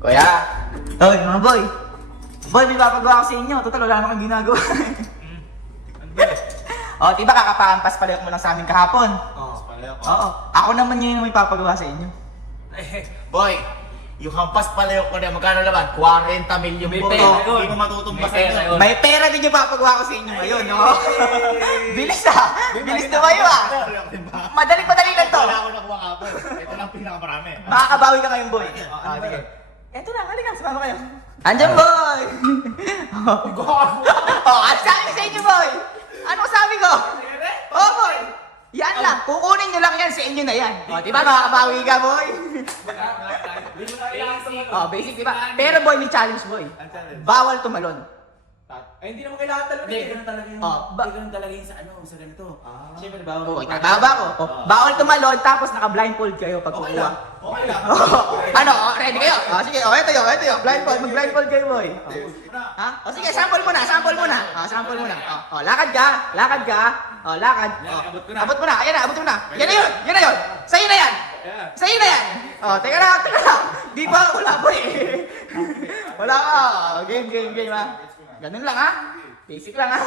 Kuya! Hoy, mga boy! Boy, may papagawa ko sa inyo. Total, wala naman kang ginagawa. Ano ba? O, diba kakapahampas pala mo lang sa amin kahapon? Oo, pala ako. Oo. Ako naman yun yung may papagawa sa inyo. Boy, yung hampas pala ko na magkano naman? 40 million May po. pera yun. Hindi mo matutumbasan May pera yun. yun. May pera din yung papagawa ko sa inyo ngayon, no? Bilis ah! Bilis na kayo ah! Madali lang to. Wala ako nakuha kapon. Ito lang pinakamarami. Makakabawi ka ngayon, boy. Ano ba yun? Eto na, halika, sumama kayo. Andyan, boy! Oh, at sabi ko sa inyo, boy! Ano sabi ko? Oh, boy! Yan lang, kukunin nyo lang yan, sa inyo na yan. O, diba makakabawi ka, boy? Oh, basic, diba? Pero, boy, may challenge, boy. Ang challenge. Bawal tumalon. Ay, hindi naman kailangan talaga. Hindi, ganun talaga yung... Oh, Hindi, ganun talaga yung sa ano, sa ganito. Siyempre, bawal. Oh, itataba ko. Oh, bawal tumalon, tapos naka-blindfold kayo pag Okay kukuha. lang. Okay lang. Ano, ready kayo? Oh, sige, oh, ito yun. Blindfold, mag-blindfold kayo, boy. Ha? O sige, sample muna. Sample muna. Lakad ka. Oh, lakad. Oh, Abot ko na. abot mo na. Ayan na, abot mo na. Yan na yun. Sa'yo na yan. Sa'yo na yan. Oh, teka lang. Di ba? Wala po eh. Wala ka. Oh, game ha. Ganun lang ha. Basic lang ha.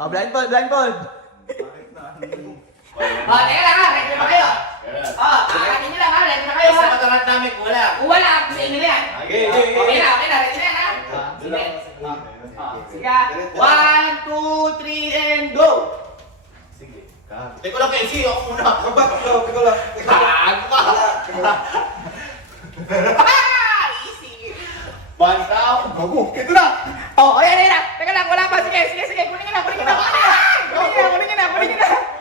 Oh, blindfold. Oh, teka lang ha. Ready na kayo. Oh, akatin nyo lang ha. Ready na kayo ha. Sa matarat namin, wala. Wala. Sa inyo na yan. Okay. Okay na. Ready na yan ha. Sige. Sige. 1, 2, 3, and go! Sige. Teka lang, Kenzie. Ako muna. Ikaw lang. Easy! Bantaw. Gago. Ito na. Oh, ayan. Teka lang, wala pa. Sige. Kunin nyo na.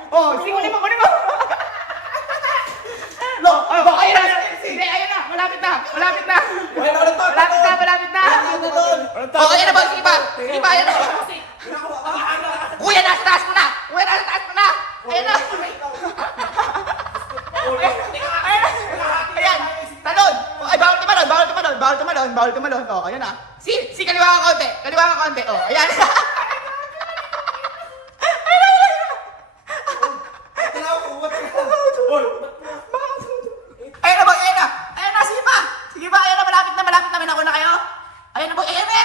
Oh, sige, kunin mo. No, oh, ayan na. Sige, ayan na. Malapit na. Malapit na. Oh, ayan na ba? Sige pa. Ayan na. Kuya, nasa taas mo na. Ayan na. Ayan. Talon. Ay, bawal tumalon. Oh, ayan na. Si kaliwa ka konti. Oh, ayan. Ayan na, sige pa. Ayan na, malapit na. May nakuha na kayo. Ayan na, boy. Ayan na.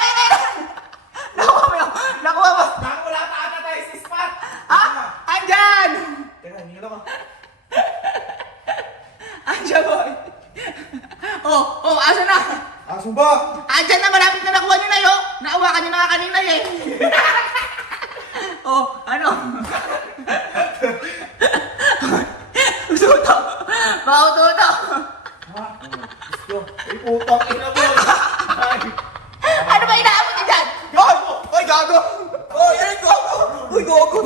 Nakuha mo. Wala pa ata tayo sa spot. Ha? Andyan, boy. Oh, asa na? Aso ba? Andyan na, malapit na nakuha nyo na yun. Naawakan nyo na kanina eh. Oh, ano? Tuto. Bako tuto. Putang ina mo. Ano ba inaabot nyo dyan? Hoy, gago. Hoy, gago. Uy, gago.